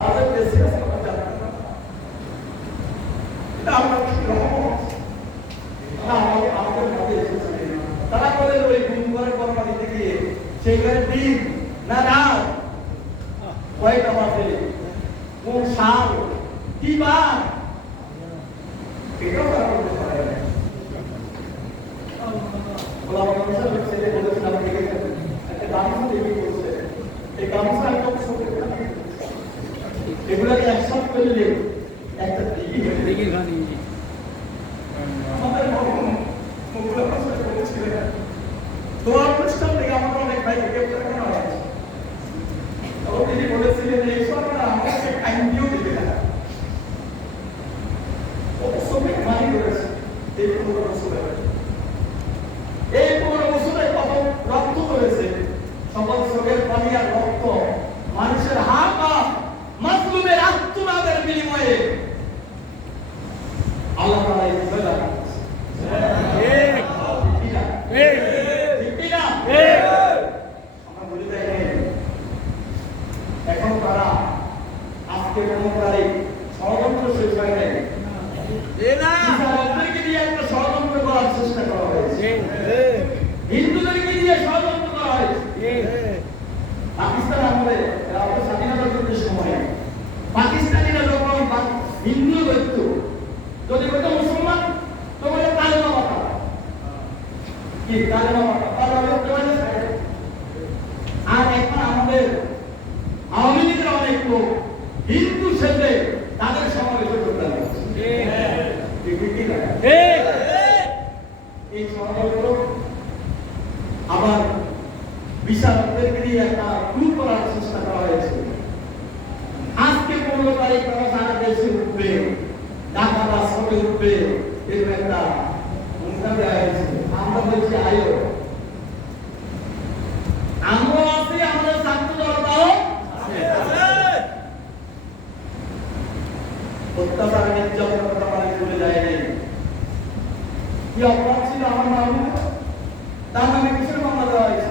আমরা জানি না। এটা আমার কি রহমত? না, আমাদের- আমাদের মধ্যে এসেছে। তারা বলে ওই গুম করে কর্মা দিতে গিয়ে সেইখানে দিন না রাত কয়টা মাসে কোন সাল কি বার এটাও তারা বলতে পারে না। গোলাম মোহাম্মদ সাহেব ছেলে বলেছেন, আপনি দেখেছেন, একটা গামছা তৈরি করছে। এই গামছা একদম ছোট। এগুলোকে একসাথে করলে একটা দিঘি হয়ে যাবে। আমাদের মরহুম মুকুল আহমদ সাহেব বলেছিলেন, দোয়া অনুষ্ঠান থেকে আমাদের অনেক ভাই গ্রেপ্তার করা হয়েছে। তখন তিনি বলেছিলেন, এই সরকার আমাকে টাইম দিয়েও দিবে না। অবশ্য মেহমানি করেছে, এই পনেরো বছরে। এই পনেরো বছরে কত রক্ত করেছে সকল চোখের পানি আর রক্ত মানুষের হাত পা মাসলুমের আত্মনাদের বিনিময়ে আল্লাহ তাআলা এই ফেলা ঠিক না? ঠিক না? আমরা বলি তাই নেই। এখন তারা আজকে কোনো তারিখ ষড়যন্ত্র শেষ হয় নাই ইসলামকে দিয়ে একটা ষড়যন্ত্র করার চেষ্টা করা হয়েছে হিন্দুদেরকে দিয়ে ষড়যন্ত্র করা হয়েছে পাকিস্তান আমলে আমাদের স্বাধীনতা যুদ্ধের সময় পাকিস্তানিরা যখন পা- হিন্দু দৈত্য যদি বলতো মুসলমান তো বলে কালেমা মাতা কি কালেমা মাতা তাহলে হতে পারে আর এখন আমাদের আওয়ামী লীগের অনেক লোক হিন্দু সেজে তাদের সমাবেশে যোগদান করছে। ঠিক কি না? এই ষড়যন্ত্র আবার বিচারকদেরকে দিয়ে একটা গ্রুপ করার চেষ্টা করা হয়েছে। আজকে পনেরো তারিখ তারা সারা দেশে উঠবে ঢাকা রাষ্ট্রপতি উঠবে এরকম একটা অনুষ্ঠান দেওয়া হয়েছে। আমরা বলছি আয়ো আমরা আছি আমাদের ছাত্র জনতাও অত্যাচার নির্যাতন কথা মানে ভুলে যায় নাই কি অপরাধ ছিল আমার মামলা তার নামে কিসের মামলা দেওয়া হয়েছে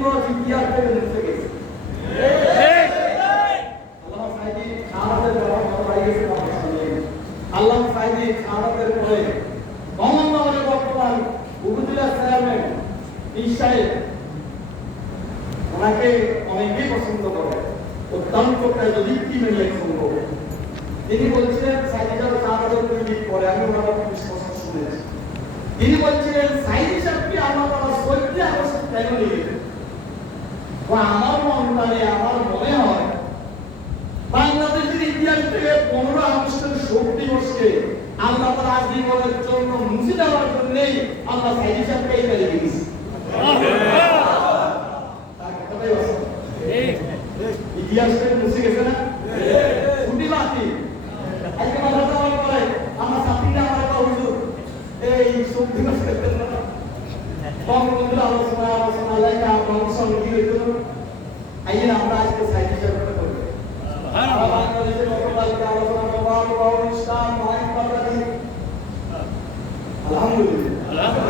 দিবস ইতিহাস থেকে মুছে গেছে আল্লাহ খানাতের বড় বড় হয়ে গেছে। আল্লাহ সাইদি খানাতের পরে গভর্নমেন্টের বর্তমান উপজেলা চেয়ারম্যান পীর সাহেব ওনাকে অনেকেই পছন্দ করে অত্যন্ত মেনে সম্ভব তিনি বলছিলেন সাইদিজার চাঁদাদের লিড করে আমি ওনার বিশ্বস্ত শুনেছি তিনি বলছিলেন সাইদি সাহেবকে আমার সত্যি আবশ্যক কেন নিয়ে আমার মনে আমার মনে হয়, বাংলাদেশের ইতিহাস থেকে পনেরো আগস্টের শোক দিবসকে আল্লাহ তার আজীবনের জন্য মুছে দেওয়ার জন্যই আল্লাহ সাইদি সাহেবকে এই দিয়েছে। ইতিহাস মুছে গেছে না? ছুটি বাতি আমার করে, আমার হুজুর এই শোক দিবস আলোচনা আলোচনা লেখা হইতো আইন আমরা আজকে সাইড হিসাবে করব বাংলাদেশের আলোচনা ইসলাম আলহামদুলিল্লাহ।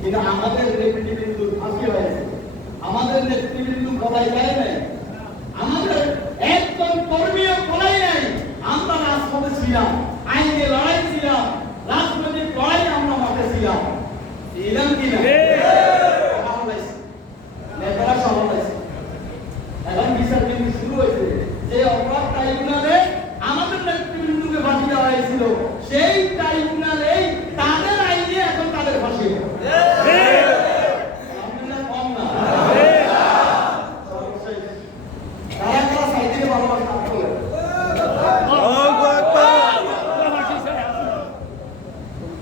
কিন্তু আমাদের নেতৃবৃন্দ ফাঁসি হয়েছে আমাদের নেতৃবৃন্দ বলাই যায় নাই, আমাদের একদম কর্মীও বলাই নাই, আমরা রাজপথে ছিলাম, আইনে লড়াই ছিলাম, রাজনৈতিক লড়াই আমরা মাঠে ছিলাম। ছিলাম কিনা সভা হলাইছে। নেতারা সভা হলাইছে। এখন বিচার কিন্তু শুরু হয়েছে যে অপরাধ ট্রাইব্যুনালে আমাদের নেতৃবৃন্দকে ফাঁসি দেওয়া হয়েছিল সেই ট্রাইব্যুনালেই তাদের আইনে এখন তাদের ফাঁসি হবে। আলহামদুলিল্লাহ কম না। সর্বশেষ, কারা কারা সাইদিকে ভালোবাসে হাত তোলেন।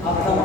আচ্ছা না।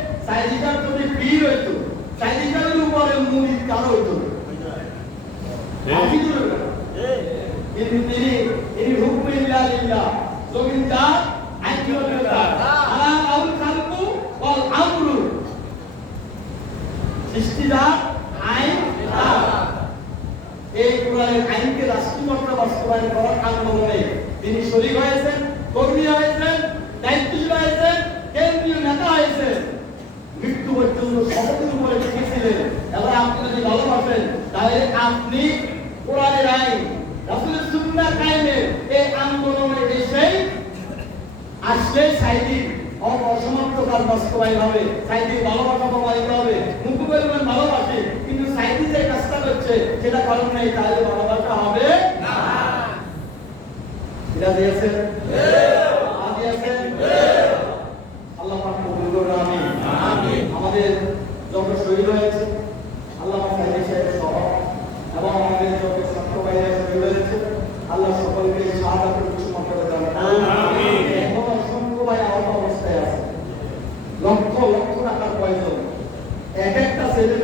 সাইদিকার যদি বীর হইতো সাইদিকারের উপরে মুড়ি কার হইতো। কিন্তু তিনি তিনি হুকুম ইল্লাহ লিল্লাহ জমিনদার আইনজীবীদার আলা আউল খালকু ওয়াল আমরু সৃষ্টিদার আইন। এই কোরআনের আইনকে রাষ্ট্রীয় মর্যাদা বাস্তবায়ন করার আন্দোলনে তিনি শরীর হয়েছেন কর্মী হয়েছেন দায়িত্বশীল হয়েছেন মৃত্যু পর্যন্ত শপথের উপরে টিকেছিলেন এবার আপনি যদি ভালোবাসেন তাহলে আপনি কোরআনের আইন রাসূলের সুন্নাহ কায়েমে এই আন্দোলনে এসেই আসলে সাইদি অসমাপ্ত কাজ বাস্তবায়ন হবে সাইদি ভালোবাসা প্রমাণিত হবে মুখু পরিমাণ ভালোবাসে কিন্তু সাইদি যে কাজটা করছে সেটা করেন নাই তাহলে ভালোবাসা হবে না। এটা দিয়েছেন না দিয়েছেন আল্লাহ পাক কবুল করুন আমিন আমাদের যত শহীদ হয়েছে আল্লাহ পাক সাইদি সাহেব সহ এবং আমাদের যত ছাত্র ভাইরা শহীদ হয়েছে আল্লাহ সকলকে শাহাদাত উচ্চ মর্যাদা দান করুন আমিন। এখন অসংখ্য ভাই আহত অবস্থায় আছে লক্ষ লক্ষ টাকার প্রয়োজন এক একটা ছেলের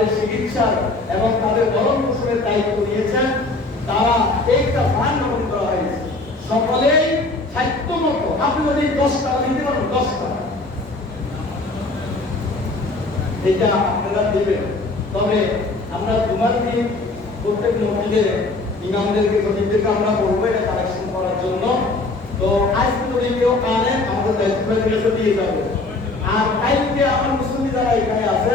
তাদের চিকিৎসার এবং তাদের ভরণ পোষণের দায়িত্ব নিয়েছেন, তারা একটা ফান্ড গঠন করা হয়েছে। সকলেই মতো আপনি যদি পারেন এটা আপনারা দেবেন। তবে আমরা দিন প্রত্যেক মসজিদে ইমামদেরকে আমরা বলব এটা কালেকশন করার জন্য, তো আজকে যদি কেউ আনে, আমাদের দায়িত্বের কাছে দিয়ে যাবে। আর কালকে আমার মুসলিম যারা এখানে আছে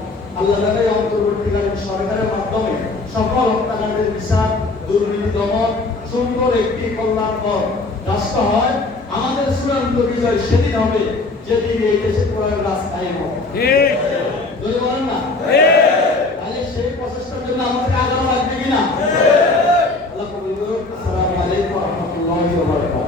আল্লাহ অন্তর্বর্তীকালীন সরকারের মাধ্যমে সকল হত্যাকাণ্ডের বিচার দুর্নীতি দমন সুন্দর একটি কল্যাণকর রাষ্ট্র হয়। আমাদের চূড়ান্ত বিজয় সেদিন হবে যেদিন এই দেশে কোরআন রাস্তায় হবে। যদি বলেন না? তাহলে সেই প্রচেষ্টার জন্য আমাদের আগানো লাগবে কিনা? আল্লাহ আসসালামু আলাইকুম রাহমাতুল্লাহি